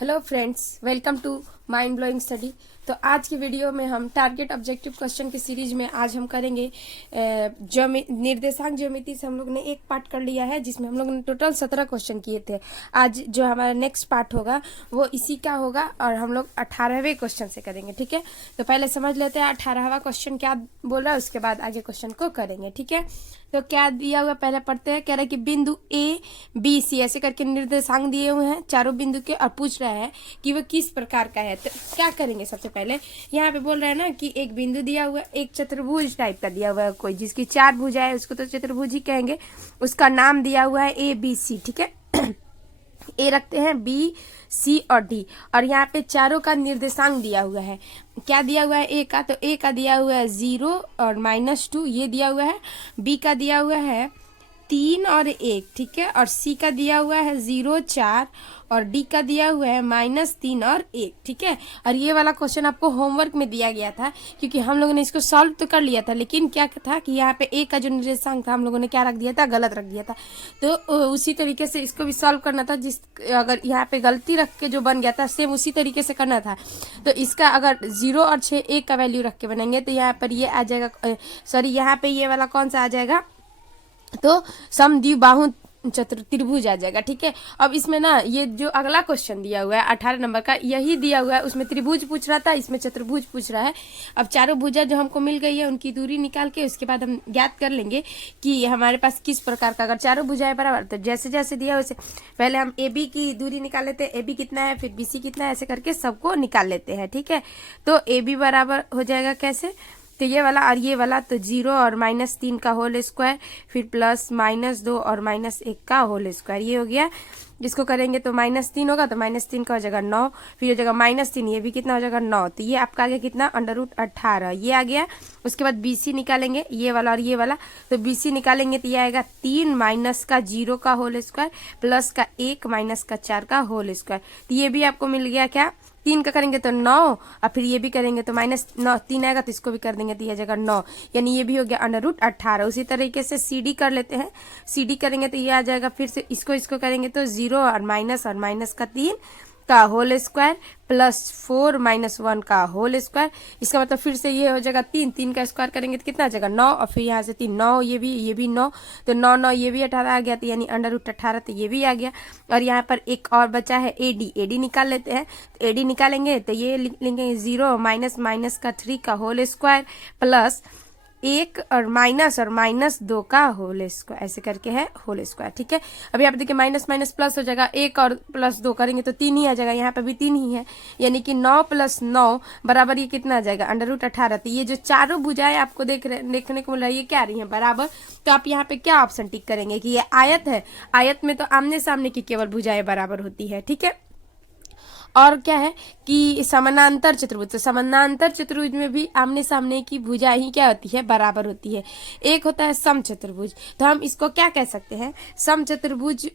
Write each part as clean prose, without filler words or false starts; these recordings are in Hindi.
Hello friends, welcome to mind blowing study. तो आज की वीडियो में हम टारगेट ऑब्जेक्टिव क्वेश्चन की सीरीज में आज हम करेंगे निर्देशांक ज्योमेट्री से हम लोग ने एक पार्ट कर लिया है, जिसमें हम लोग ने टोटल 17 क्वेश्चन किए थे। आज जो हमारा नेक्स्ट पार्ट होगा वो इसी का होगा और हम लोग 18वें क्वेश्चन से करेंगे। ठीक है, तो पहले समझ लेते हैं 18वां क्वेश्चन क्या बोल रहा है, उसके बाद आगे क्वेश्चन को करेंगे। ठीक है, तो क्या दिया हुआ पहले पढ़ते हैं। कह रहा है कि बिंदु ए बी सी ऐसे करके निर्देशांक दिए हुए हैं चारों बिंदु के, और पूछ रहा है कि वो किस प्रकार का है। तो क्या करेंगे, सबसे पहले यहाँ पे बोल रहा है ना कि एक बिंदु दिया हुआ है, एक चतुर्भुज टाइप का दिया हुआ है, कोई जिसकी 4 भुजाएं है उसको तो चतुर्भुज ही कहेंगे। उसका नाम दिया हुआ है ए बी सी। ठीक है, ए रखते हैं, बी सी और डी, और यहाँ पे चारों का निर्देशांक दिया हुआ है। क्या दिया हुआ है ए का, तो ए का दिया हुआ है 0 और -2, ये दिया हुआ है। बी का दिया हुआ है 3 और 1। ठीक है, और सी का दिया हुआ है 0 4, और डी का दिया हुआ है -3 और 1। ठीक है, और ये वाला क्वेश्चन आपको होमवर्क में दिया गया था, क्योंकि हम लोगों ने इसको सॉल्व तो कर लिया था, लेकिन क्या था कि यहाँ पे ए का जो निर्देशांक था हम लोगों ने क्या रख दिया था, गलत रख दिया था। तो उसी तरीके से इसको भी सॉल्व करना था। जिस अगर यहाँ पे गलती रख के जो बन गया था, सेम उसी तरीके से करना था। तो इसका अगर 0 और 6 1 का वैल्यू रख के बनेंगे तो यहाँ पर ये आ जाएगा, सॉरी यहाँ पे ये वाला कौन सा आ जाएगा, तो समद्विबाहु त्रिभुज आ जाएगा। ठीक है, अब इसमें ना ये जो अगला क्वेश्चन दिया हुआ है 18 नंबर का, यही दिया हुआ है। उसमें त्रिभुज पूछ रहा था, इसमें चतुर्भुज पूछ रहा है। अब चारों भुजा जो हमको मिल गई है उनकी दूरी निकाल के उसके बाद हम ज्ञात कर लेंगे कि हमारे पास किस प्रकार का, अगर चारों भुजाएं बराबर, तो जैसे जैसे दिया वैसे पहले हम ए बी की दूरी निकाल लेते हैं, ए बी कितना है फिर बी सी कितना है, ऐसे करके सबको निकाल लेते हैं। ठीक है, तो ए बी बराबर हो जाएगा कैसे, तो ये वाला और ये वाला, तो 0 और -3 का होल स्क्वायर, फिर प्लस -2 और -1 का होल स्क्वायर, ये हो गया। जिसको करेंगे तो -3 होगा, तो -3 का हो जाएगा 9, फिर हो जाएगा -3, ये भी कितना हो जाएगा 9, तो ये आपका आ गया कितना, √18, ये आ गया। उसके बाद BC निकालेंगे, ये वाला और ये वाला, तो BC निकालेंगे तो ये आएगा 3 माइनस का 0 का होल स्क्वायर प्लस का 1 माइनस का 4 का होल स्क्वायर, तो ये भी आपको मिल गया क्या, 3 का करेंगे तो 9, और फिर ये भी करेंगे तो -9 3 आएगा, तो इसको भी कर देंगे तो ये आ जाएगा 9, यानी ये भी हो गया √18। उसी तरीके से CD कर लेते हैं, CD करेंगे तो ये आ जाएगा, फिर से इसको करेंगे तो 0 और माइनस का 3 का होल स्क्वायर प्लस 4 -1 का होल स्क्वायर। इसका मतलब फिर से ये हो जाएगा 3 का स्क्वायर करेंगे तो कितना आ जाएगा 9, और फिर यहाँ से 3 9, ये भी 9, तो 9 9 ये भी 18 आ गया, तो यानी √18, तो ये भी आ गया। और यहाँ पर एक और बचा है AD निकाल लेते हैं, तो AD निकालेंगे तो ये लिख लेंगे 0 माइनस का 3 का होल स्क्वायर प्लस 1 और -2 का होल स्क्वायर, ऐसे करके है होल स्क्वायर। ठीक है, अभी आप देखिए माइनस प्लस हो जाएगा, 1 और +2 करेंगे तो 3 ही आ जाएगा, यहाँ पे भी 3 ही है, यानी कि 9 + 9 बराबर ये कितना आ जाएगा, √18। तो ये जो चारों भुजाएं आपको देखने को मिल रहा है, ये क्या आ रही है बराबर। तो आप यहाँ पे क्या ऑप्शन टिक करेंगे कि ये आयत है, आयत में तो आमने सामने की केवल भुजाएं बराबर होती है। ठीक है, और क्या है कि समानांतर चतुर्भुज, तो समानांतर चतुर्भुज में भी आमने सामने की भुजा ही क्या होती है, बराबर होती है। एक होता है समचतुर्भुज, तो हम इसको क्या कह सकते हैं, समचतुर्भुज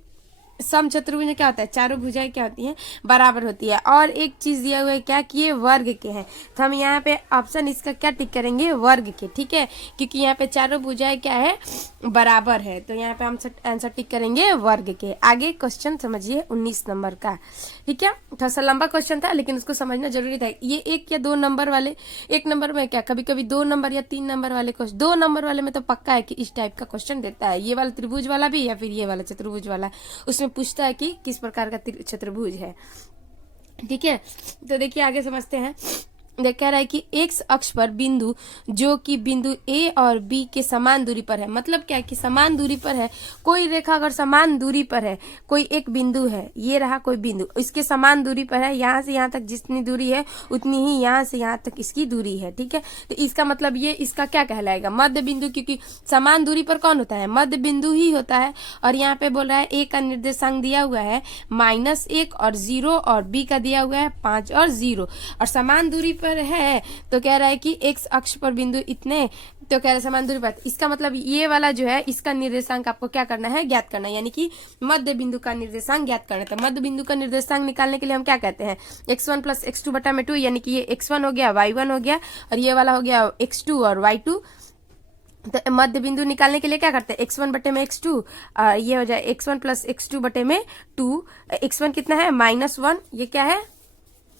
में क्या होता है, चारों भुजाएं क्या होती हैं, बराबर होती है। और एक चीज दिया हुआ है क्या कि ये वर्ग के हैं, तो हम यहाँ पे ऑप्शन इसका क्या टिक करेंगे, वर्ग के। ठीक है, क्योंकि यहाँ पे चारों भुजाएं क्या है, बराबर है, तो यहाँ पे हम आंसर टिक करेंगे वर्ग के। आगे क्वेश्चन समझिए 19 नंबर का। ठीक है, थोड़ा सा लंबा क्वेश्चन था लेकिन उसको समझना जरूरी था। ये 1 या 2 नंबर वाले, 1 नंबर में क्या कभी कभी 2 नंबर या 3 नंबर वाले क्वेश्चन, 2 नंबर वाले में तो पक्का है कि इस टाइप का क्वेश्चन देता है, ये वाला त्रिभुज वाला भी या फिर ये वाला चतुर्भुज वाला, उसमें पूछता है कि किस प्रकार का चतुर्भुज है। ठीक है, तो देखिए आगे समझते हैं। कह रहा है कि एक्स अक्ष पर बिंदु जो कि बिंदु ए और बी के समान दूरी पर है, मतलब क्या है कि समान दूरी पर है, कोई रेखा अगर समान दूरी पर है, कोई एक बिंदु है, ये रहा कोई बिंदु, इसके समान दूरी पर है, यहाँ से यहाँ तक जितनी दूरी है उतनी ही यहाँ से यहाँ तक इसकी दूरी है। ठीक है, तो इसका मतलब ये इसका क्या कहलाएगा, मध्य बिंदु, क्योंकि समान दूरी पर कौन होता है, मध्य बिंदु ही होता है। और यहाँ पे बोल रहा है ए का निर्देशांक दिया हुआ है -1 और 0, और बी का दिया हुआ है 5 और 0, और समान दूरी पर है, तो कह रहा है कि एक्स अक्ष पर बिंदु इतने, तो कह रहा है समान दूरी पर, इसका मतलब ये वाला जो है इसका निर्देशांक आपको क्या करना है, ज्ञात करना है, यानी कि मध्य बिंदु का निर्देशांक ज्ञात करना है। तो मध्य बिंदु का निर्देशांक निकालने के लिए हम क्या कहते हैं, x1 + x2/2, यानी कि ये x1 हो गया, y1 हो गया, और ये वाला हो गया x2 और y2। तो मध्य बिंदु निकालने के लिए क्या करते हैं, x1 बटे में x2, ये हो जाए x1 प्लस x2 बटे में 2। x1 कितना है -1, ये क्या है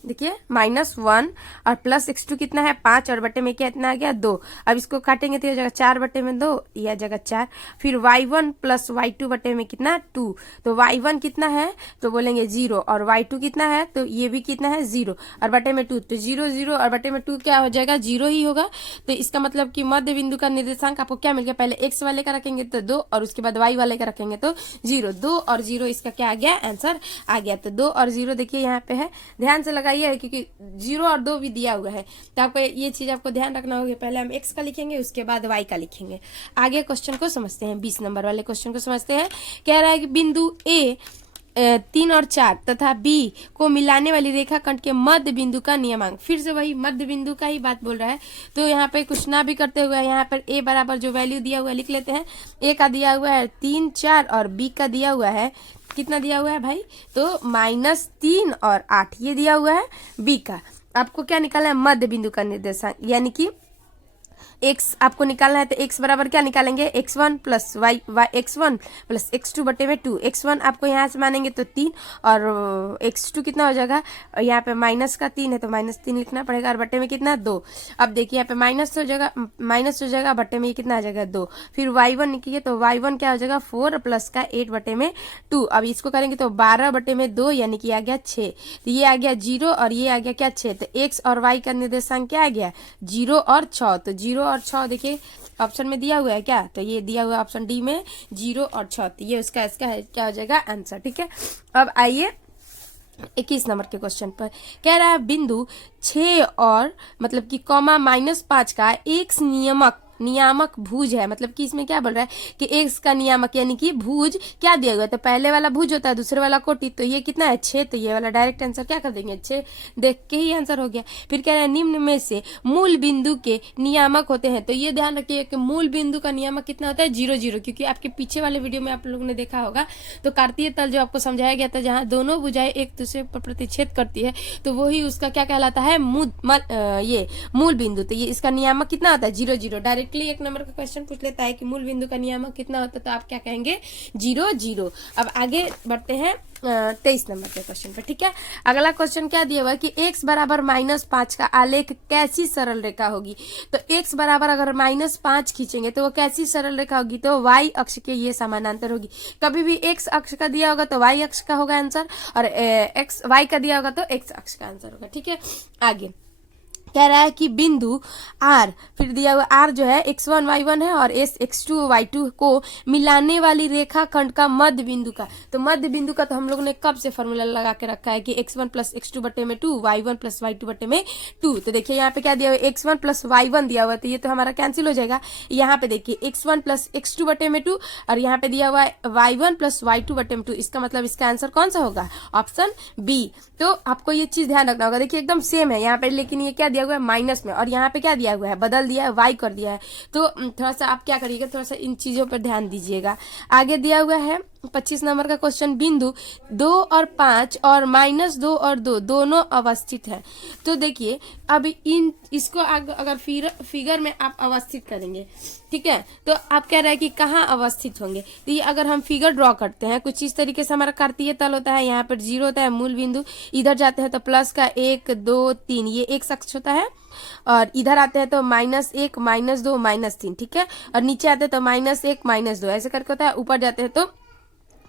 देखिए -1, और प्लस x2 कितना है 5, और बटे में कितना आ गया 2। अब इसको काटेंगे तो ये जगह 4 बटे में 2, यह जगह 4। फिर y1 प्लस y2 बटे में कितना 2, तो y1 कितना है तो बोलेंगे 0, और y2 कितना है तो ये भी कितना है 0, और बटे में 2, तो 0 0 और बटे में 2 क्या हो जाएगा 0 ही होगा। तो इसका मतलब कि मध्य बिंदु का निर्देशांक आपको क्या मिल गया, पहले x वाले का रखेंगे तो 2, और उसके बाद y वाले का रखेंगे तो 0। 2 और 0 इसका क्या आ गया, आंसर आ गया। तो 2 और 0 देखिए यहाँ पे है, ध्यान से लगाइए क्योंकि 0 और 2 भी दिया हुआ है, तो आपको ये चीज आपको ध्यान रखना होगा। पहले हम x का लिखेंगे, उसके बाद y का लिखेंगे। आगे क्वेश्चन को समझते हैं, 20 नंबर वाले क्वेश्चन को समझते हैं। कह रहा है कि बिंदु A 3 और 4 तथा B को मिलाने वाली रेखाखंड के मध्य बिंदु का नियमांक। फिर से वही मध्य बिंदु का ही बात बोल रहा है। तो यहाँ पे कुछ ना भी करते हुए यहाँ पर A बराबर जो वैल्यू दिया हुआ है लिख लेते हैं। A का दिया हुआ है 3 4 और B का दिया हुआ है कितना दिया हुआ है भाई, तो -3 और 8 ये दिया हुआ है B का। आपको क्या निकालना है, मध्य बिंदु का निर्देशांक, यानी कि x आपको निकालना है। तो x बराबर क्या निकालेंगे, x1 plus y x1 plus x2 बटे में 2। x1 आपको यहाँ से मानेंगे तो 3, और x2 कितना हो जाएगा, यहाँ पे माइनस का 3 है तो -3 लिखना पड़ेगा, और बटे में कितना 2। अब देखिए यहाँ पे माइनस हो जाएगा, बटे में ये कितना आ जाएगा 2। फिर y1 निकालिए तो y1 क्या हो जाएगा 4 प्लस का 8 बटे में 2। अब इसको करेंगे तो 12 बटे में 2 यानी कि आ गया 6। तो ये आ गया 0 और ये आ गया क्या 6। तो x और y का निर्देशांक क्या आ गया 0 और 6। तो 0 और 6 देखिए ऑप्शन में दिया हुआ है क्या, तो ये दिया हुआ ऑप्शन डी में 0 और 6, तो ये उसका इसका है क्या हो जाएगा आंसर। ठीक है, अब आइए 21 नंबर के क्वेश्चन पर। कह रहा है बिंदु 6 और मतलब कि कॉमा -5 का x नियामक भुज है। मतलब कि इसमें क्या बोल रहा है कि x का नियामक यानी कि भुज क्या दिया हुआ है, तो पहले वाला भुज होता है, दूसरे वाला कोटि, तो ये कितना है 6, तो ये वाला डायरेक्ट आंसर क्या कर देंगे 6, देख के ही आंसर हो गया। फिर कह रहा है निम्न में से मूल बिंदु के नियामक होते हैं। तो ये ध्यान रखिए कि मूल बिंदु का नियामक कितना होता है 0 0, क्योंकि आपके पीछे वाले वीडियो में आप लोगों ने देखा होगा तो कार्तीय तल जो आपको समझाया गया था, जहाँ दोनों भुजाएं एक दूसरे पर प्रतिच्छेद करती है, तो वही उसका क्या कहलाता है ये मूल बिंदु। तो ये इसका नियामक कितना होता है 0 0। डायरेक्टली एक नंबर का क्वेश्चन पूछ लेता है कि मूल बिंदु का नियामक कितना होता है, तो आप क्या कहेंगे 0 0। अब आगे बढ़ते हैं 23 नंबर के क्वेश्चन पर। ठीक है, अगला क्वेश्चन क्या दिया हुआ है कि x बराबर -5 का आलेख कैसी सरल रेखा होगी। तो x बराबर अगर -5 खींचेंगे तो वो कैसी सरल रेखा होगी, तो y अक्ष के ये समानांतर होगी। कभी भी x अक्ष का दिया होगा तो y अक्ष का होगा आंसर, और y का दिया होगा तो x अक्ष का आंसर होगा। ठीक है, आगे कह रहा है कि बिंदु R, फिर दिया हुआ R जो है x1 y1 है और s x2 y2 को मिलाने वाली रेखा खंड का मध्य बिंदु का। तो मध्य बिंदु का तो हम लोगों ने कब से फॉर्मूला लगा के रखा है कि x1 प्लस x2 बटे में 2, y1 प्लस y2 बटे में 2। तो देखिए यहाँ पे क्या दिया हुआ है x1 प्लस y1 दिया हुआ है, तो ये तो हमारा कैंसिल हो जाएगा। यहाँ पे देखिए x1 प्लस x2 बटे में 2, और यहाँ पे दिया हुआ है y1 प्लस y2 बटे में 2। इसका मतलब इसका आंसर कौन सा होगा, ऑप्शन बी। तो आपको ये चीज ध्यान रखना होगा। देखिए एकदम सेम है यहाँ पे, लेकिन ये क्या दिया हुआ है माइनस में, और यहाँ पे क्या दिया हुआ है बदल दिया है y कर दिया है। तो थोड़ा सा आप क्या करिएगा, थोड़ा सा इन चीजों पर ध्यान दीजिएगा। आगे दिया हुआ है 25 नंबर का क्वेश्चन, बिंदु 2 और 5 और -2 और 2 दोनों अवस्थित है। तो देखिए अब इसको अगर फिगर में आप अवस्थित करेंगे, ठीक है, तो आप कह रहे हैं कि कहाँ अवस्थित होंगे। तो ये अगर हम फिगर ड्रॉ करते हैं कुछ इस तरीके से, हमारा कार्तीय तल होता है, यहाँ पर 0 होता है मूल बिंदु, इधर जाते हैं तो प्लस का 1 2 3 ये एक अक्ष होता है, और इधर आते हैं तो -1 -2 -3, ठीक है, और नीचे आते हैं तो -1 -2 ऐसे करके होता है। ऊपर जाते हैं तो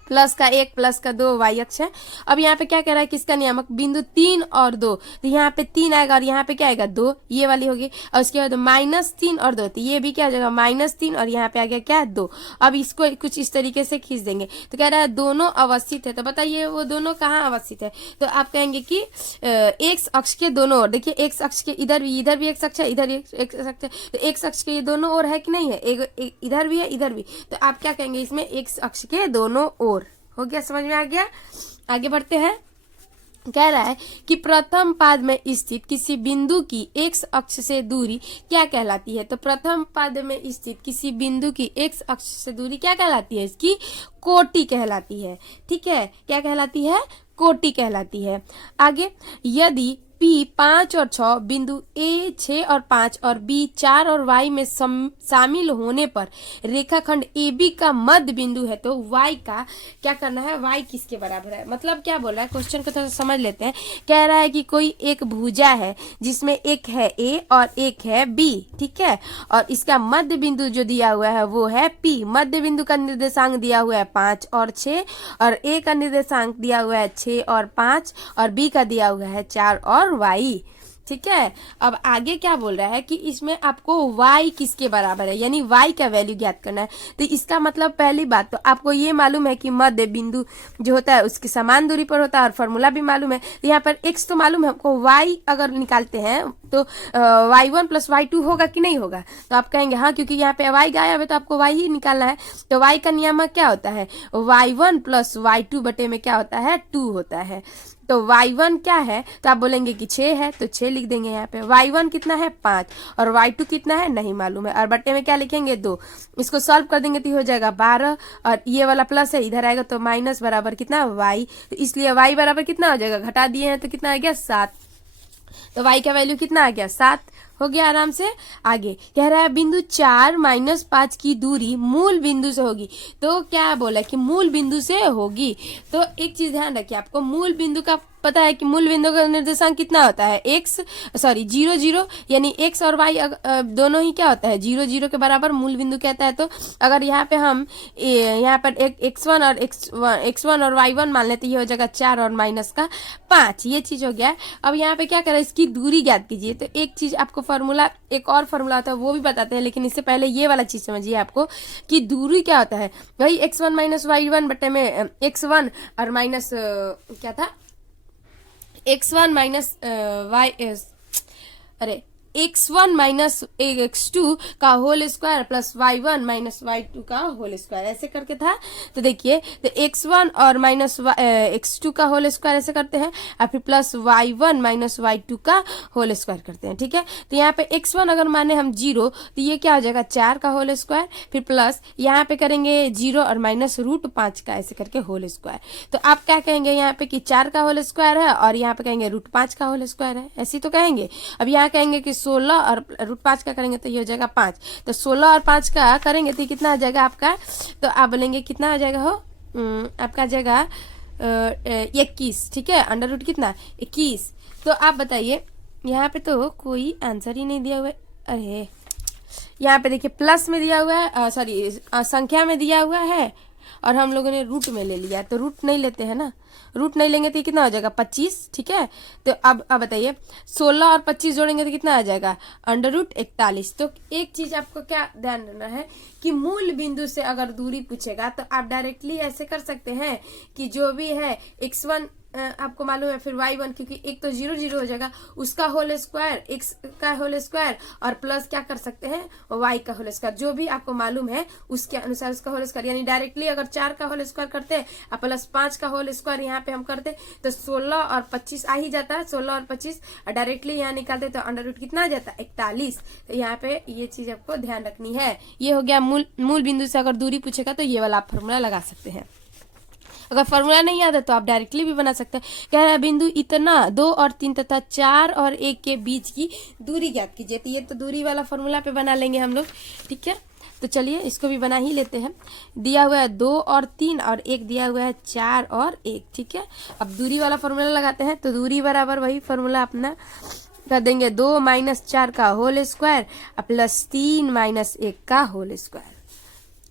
प्लस का 1 प्लस का 2 y अक्ष है। अब यहाँ पे क्या कह रहा है किसका नियामक, बिंदु 3 और 2, तो यहाँ पे 3 आएगा और यहाँ पे क्या आएगा 2, ये वाली होगी, और उसके बाद -3 और 2, तो ये भी क्या हो जाएगा -3 और यहाँ पे आ गया क्या 2। अब इसको कुछ इस तरीके से खींच देंगे, तो कह रहा है दोनों अवस्थित है। तो बताइए वो दोनों कहाँ अवस्थित है, तो आप कहेंगे कि x अक्ष के दोनों ओर। देखिए x अक्ष के इधर भी x अक्ष है, इधर भी x अक्ष है, तो x अक्ष के ये दोनों ओर है कि नहीं है, इधर भी है इधर भी, तो आप क्या कहेंगे इसमें x अक्ष के दोनों ओर। हो गया, समझ में आ गया। आगे बढ़ते हैं, कह रहा है कि प्रथम पाद में स्थित किसी बिंदु की x अक्ष से दूरी क्या कहलाती है। तो प्रथम पाद में स्थित किसी बिंदु की x अक्ष से दूरी क्या कहलाती है, इसकी कोटि कहलाती है। ठीक है, क्या कहलाती है, कोटि कहलाती है। आगे, यदि P 5 और 6 बिंदु A 6 और 5 और B 4 और Y में शामिल होने पर रेखाखंड AB का मध्य बिंदु है, तो Y का क्या करना है, Y किसके बराबर है। मतलब क्या बोल रहा है, क्वेश्चन को थोड़ा समझ लेते हैं। कह रहा है कि कोई एक भुजा है जिसमें एक है A और एक है B, ठीक है, और इसका मध्य बिंदु जो दिया हुआ है वो है P। मध्य बिंदु का निर्देशांक दिया हुआ है 5 और 6 और A का निर्देशांक दिया हुआ है 6 और 5 और B का दिया हुआ है 4 और Y, ठीक है। अब आगे क्या बोल रहा है कि इसमें आपको y किसके बराबर है, यानी y का वैल्यू ज्ञात करना है। तो इसका मतलब पहली बात तो आपको ये मालूम है कि मध्य बिंदु जो होता है उसकी समान दूरी पर होता है और फॉर्मूला भी मालूम है। तो यहाँ पर x तो मालूम है हमको, y अगर निकालते हैं तो y1 प्लस y2 होगा कि नहीं होगा। तो आप कहेंगे हाँ, क्योंकि यहाँ पे y गायब है तो आपको y ही निकालना है। तो y का नियामक क्या होता है, y1 प्लस y2 बटे में क्या होता है, 2 होता है। तो y1 क्या है, तो आप बोलेंगे कि 6 है, तो 6 लिख देंगे यहाँ पे। y1 कितना है 5 और y2 कितना है नहीं मालूम है, और बट्टे में क्या लिखेंगे 2। इसको सॉल्व कर देंगे तो हो जाएगा 12 और ये वाला प्लस है इधर आएगा तो माइनस बराबर कितना y, तो इसलिए y बराबर कितना हो जाएगा, घटा दिए हैं तो कितना आ गया 7। तो y का वैल्यू कितना आ गया 7 हो गया आराम से। आगे कह रहा है बिंदु 4 माइनस 5 की दूरी मूल बिंदु से होगी। तो क्या बोला कि मूल बिंदु से होगी। तो एक चीज ध्यान रखिए, आपको मूल बिंदु का पता है कि मूल बिंदु का निर्देशांक कितना होता है, 0 0, यानी x और y दोनों ही क्या होता है 0 0 के बराबर मूल बिंदु कहता है। तो अगर यहाँ पे हम यहाँ पर एक x1 और y1 मान लेते, ये हो जाएगा 4 और माइनस का 5, ये चीज हो गया। अब यहाँ पे क्या करें, इसकी दूरी ज्ञात कीजिए। तो एक चीज आपको फॉर्मूला, एक और फॉर्मूला होता है वो भी बताते हैं, लेकिन इससे पहले ये वाला चीज समझिए आपको कि दूरी क्या होता है, वही x1 माइनस y1 बटे में x1 और माइनस क्या था x1 minus x1 minus x2 का whole square plus y1 minus y2 का होल स्क्वायर, ऐसे करके था। तो देखिए, तो x1 और माइनस x2 का होल स्क्वायर ऐसे करते हैं और फिर प्लस y1 माइनस y2 का होल स्क्वायर करते हैं, ठीक है। तो यहाँ पे x1 अगर माने हम 0 तो ये क्या हो जाएगा 4 का होल स्क्वायर, फिर प्लस यहाँ पे करेंगे 0 और माइनस √5 का ऐसे करके होल स्क्वायर। तो आप क्या कहेंगे यहाँ पे कि 4 का होल स्क्वायर है और यहाँ पे कहेंगे √5 का होल स्क्वायर है, ऐसे तो कहेंगे। अब यहाँ कहेंगे कि 16 और √5 का करेंगे तो ये हो जाएगा 5। तो 16 और 5 का करेंगे तो कितना आ जाएगा आपका, तो आप बोलेंगे कितना आ जाएगा हो आपका आ जाएगा 21, ठीक है, अंडर रूट कितना 21। तो आप बताइए, यहाँ पे तो कोई आंसर ही नहीं दिया हुआ है। अरे यहाँ पे देखिए प्लस में दिया हुआ है, सॉरी संख्या में दिया हुआ है और हम लोगों ने रूट में ले लिया। तो रूट नहीं लेते हैं ना, रूट नहीं लेंगे तो कितना हो जाएगा 25, ठीक है। तो अब बताइए 16 और 25 जोड़ेंगे तो कितना आ जाएगा √41। तो एक चीज आपको क्या ध्यान रखना है कि मूल बिंदु से अगर दूरी पूछेगा तो आप डायरेक्टली ऐसे कर सकते हैं कि जो भी है x1 आपको मालूम है, फिर y1 क्योंकि एक तो 0 0 हो जाएगा, उसका होल स्क्वायर, x का होल स्क्वायर और प्लस क्या कर सकते हैं y का होल स्क्वायर, जो भी आपको मालूम है उसके अनुसार उसका होल स्क्वायर। यानी डायरेक्टली अगर 4 का होल स्क्वायर करते और प्लस 5 का होल स्क्वायर यहाँ पे हम करते तो 16 और 25 आ ही जाता है, 16 और 25 डायरेक्टली यहाँ निकालते तो अंडर रूट कितना आ जाता है 41। तो यहाँ पे ये चीज आपको ध्यान रखनी है। ये हो गया मूल बिंदु से अगर दूरी पूछेगा तो ये वाला आप फॉर्मूला लगा सकते हैं। अगर फॉर्मूला नहीं याद है तो आप डायरेक्टली भी बना सकते हैं। कह रहा है बिंदु इतना 2 और 3 तथा 4 और 1 के बीच की दूरी ज्ञात कीजिए। तो ये तो दूरी वाला फॉर्मूला पे बना लेंगे हम लोग, ठीक है। तो चलिए इसको भी बना ही लेते हैं। दिया हुआ है 2 और 3 और एक दिया हुआ है 4 और 1, ठीक है। अब दूरी वाला फॉर्मूला लगाते हैं। तो दूरी बराबर वही फॉर्मूला अपना कर देंगे, 2 माइनस 4 का होल स्क्वायर प्लस 3 माइनस 1 का होल स्क्वायर।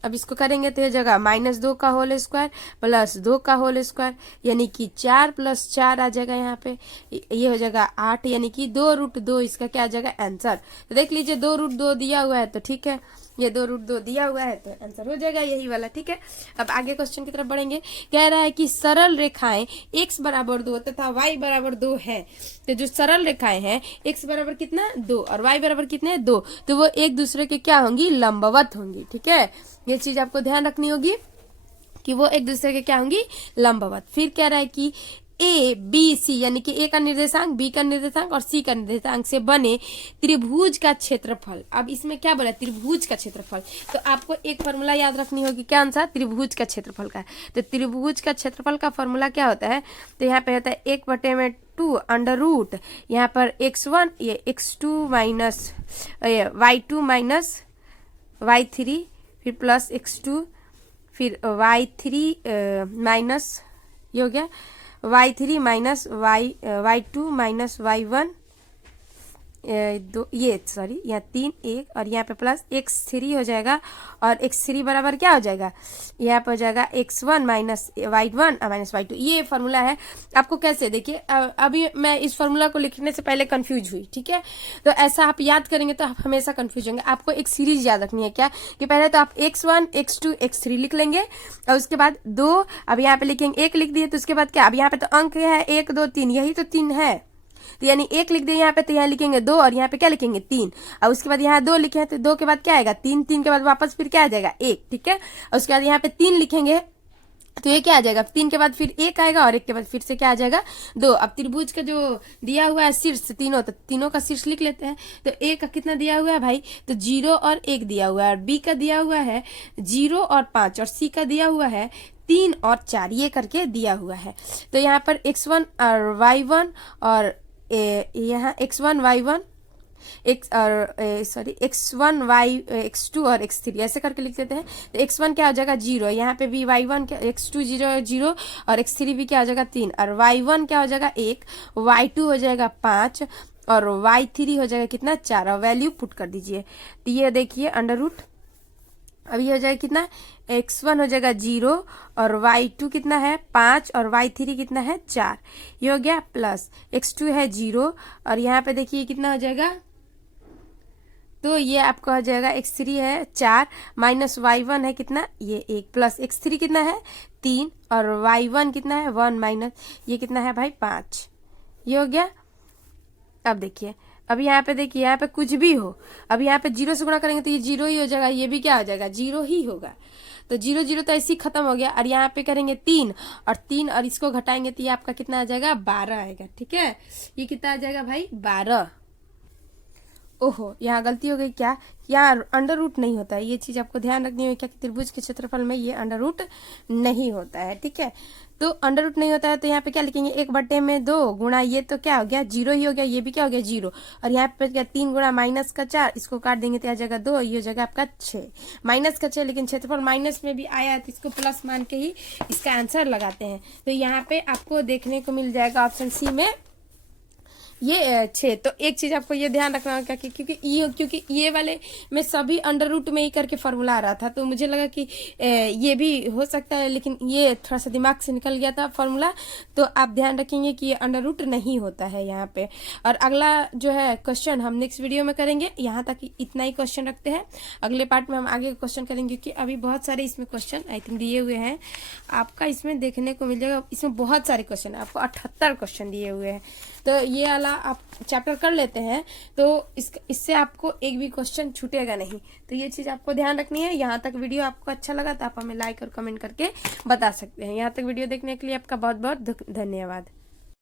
अब इसको करेंगे तो ये जगह -2 का होल स्क्वायर प्लस 2 का होल स्क्वायर, यानी कि 4 + 4 आ जाएगा यहाँ पे, ये हो जाएगा 8, यानी कि 2√2 इसका क्या आ जाएगा आंसर। तो देख लीजिए 2√2 दिया हुआ है तो ठीक है, ये 2√2 दिया हुआ है तो आंसर हो जाएगा यही वाला, ठीक है। अब आगे क्वेश्चन की तरफ बढ़ेंगे। कह रहा है कि सरल रेखाएं x बराबर 2 तथा y बराबर 2 है। तो जो सरल रेखाएं हैं x बराबर कितना 2 और y बराबर कितने 2, तो वो एक दूसरे के क्या होंगी लंबवत होंगी, ठीक है। ये चीज आपको ध्यान रखनी होगी कि वो एक दूसरे के क्या होंगी लंबवत। फिर कह रहा है कि ए बी सी यानी कि ए का निर्देशांक, बी का निर्देशांक और सी का निर्देशांक से बने त्रिभुज का क्षेत्रफल। अब इसमें क्या बोला, त्रिभुज का क्षेत्रफल। तो आपको एक फॉर्मूला याद रखनी होगी, क्या आंसर, त्रिभुज का क्षेत्रफल का। तो त्रिभुज का क्षेत्रफल का फॉर्मूला क्या होता है, तो यहाँ पे होता है 1/2 अंडर रूट, यहाँ पर x1 ये x2 minus y2 minus y3 फिर प्लस x2 फिर y3 माइनस, ये हो गया y3 minus y2 minus y1 दो, ये सॉरी यहाँ 3 1 और यहाँ पे प्लस x3 हो जाएगा, और x3 बराबर क्या हो जाएगा, यहाँ पे हो जाएगा x1 minus y1 minus y2। ये फार्मूला है। आपको कैसे, देखिए अभी मैं इस फार्मूला को लिखने से पहले कंफ्यूज हुई, ठीक है, तो ऐसा आप याद करेंगे तो आप हमेशा कंफ्यूज होंगे। आपको एक सीरीज याद रखनी है, क्या कि पहले तो आप x1 x2 x3 लिख लेंगे, और उसके बाद 2, अब यहाँ पे लिखेंगे 1 लिख दिए, तो उसके बाद क्या, अब यहाँ पे तो अंक है 1 2 3, यही तो 3 है, तो यानी 1 लिख दिए यहाँ पे, तो यहाँ लिखेंगे 2 और यहाँ पे क्या लिखेंगे 3, और उसके बाद यहाँ 2 लिखे हैं तो 2 के बाद क्या आएगा 3, 3 के बाद वापस फिर क्या आ जाएगा 1, ठीक है, और उसके बाद यहाँ पे 3 लिखेंगे तो ये क्या आ जाएगा, 3 के बाद फिर 1 आएगा और 1 के बाद फिर से क्या आ जाएगा 2। अब त्रिभुज का जो दिया हुआ है शीर्ष तीनों, तो तीनों का शीर्ष लिख लेते हैं। तो ए का कितना दिया हुआ है भाई, तो 0 और 1 दिया हुआ है, और बी का दिया हुआ है 0 और 5, और सी का दिया हुआ है 3 और 4, ये करके दिया हुआ है। तो यहाँ पर x1 और y1 और यहाँ x1 y1 x1 y x2 और x3 ऐसे करके लिख देते हैं। तो x1 क्या हो जाएगा 0, यहाँ पे भी y1 क्या, x2 0 0 और x3 भी क्या हो जाएगा 3, और y1 क्या हो जाएगा 1, y2 हो जाएगा 5 और y3 हो जाएगा कितना 4, और वैल्यू पुट कर दीजिए। तो ये देखिए अंडर रूट, अब ये हो जाएगा कितना, x1 हो जाएगा 0 और y2 कितना है 5 और y3 कितना है 4, ये हो गया, प्लस x2 है 0 और यहाँ पे देखिए कितना हो जाएगा, तो ये आपका हो जाएगा x3 है 4 माइनस y1 है कितना, ये 1 प्लस x3 कितना है 3 और y1 कितना है 1 माइनस ये कितना है भाई 5, ये हो गया। अब देखिए, अब यहाँ पे देखिए, यहाँ पे कुछ भी हो, अब यहाँ पे 0 से गुणा करेंगे तो ये 0 ही हो जाएगा, ये भी क्या हो जाएगा 0 ही होगा, तो 0 0 तो ऐसे ही खत्म हो गया। और यहाँ पे करेंगे 3 और 3 और इसको घटाएंगे तो ये आपका कितना आ जाएगा 12 आएगा, ठीक है, ये कितना आ जाएगा भाई 12। ओहो, यहाँ गलती हो गई, क्या, यहाँ अंडर रूट नहीं होता है, ये चीज आपको ध्यान रखनी है, क्या त्रिभुज के क्षेत्रफल में ये अंडर रूट नहीं होता है, ठीक है। तो अंडर रूट नहीं होता है तो यहाँ पे क्या लिखेंगे 1/2 गुणा, ये तो क्या हो गया 0 ही हो गया, ये भी क्या हो गया 0, और यहाँ पे क्या 3 गुणा माइनस का 4, इसको काट देंगे तो आ जाएगा 2, ये हो जाएगा आपका 6, माइनस का 6, लेकिन क्षेत्रफल माइनस में भी आया है तो इसको प्लस मान के ही इसका आंसर लगाते हैं। तो यहाँ पे आपको देखने को मिल जाएगा ऑप्शन सी में ये 6। तो एक चीज आपको ये ध्यान रखना होगा कि क्योंकि ये वाले में सभी अंडर रूट में ही करके फॉर्मूला आ रहा था, तो मुझे लगा कि ये भी हो सकता है, लेकिन ये थोड़ा सा दिमाग से निकल गया था फॉर्मूला। तो आप ध्यान रखेंगे कि ये अंडर रूट नहीं होता है यहाँ पे। और अगला जो है क्वेश्चन हम नेक्स्ट वीडियो में करेंगे। यहाँ तक इतना ही क्वेश्चन रखते हैं, अगले पार्ट में हम आगे क्वेश्चन करेंगे, क्योंकि अभी बहुत सारे इसमें क्वेश्चन आई थिंक दिए हुए हैं, आपका इसमें देखने को मिल जाएगा। इसमें बहुत सारे क्वेश्चन है, आपको 78 क्वेश्चन दिए हुए हैं। तो ये वाला आप चैप्टर कर लेते हैं तो इससे आपको एक भी क्वेश्चन छूटेगा नहीं। तो ये चीज आपको ध्यान रखनी है। यहाँ तक वीडियो आपको अच्छा लगा तो आप हमें लाइक और कमेंट करके बता सकते हैं। यहाँ तक वीडियो देखने के लिए आपका बहुत बहुत धन्यवाद।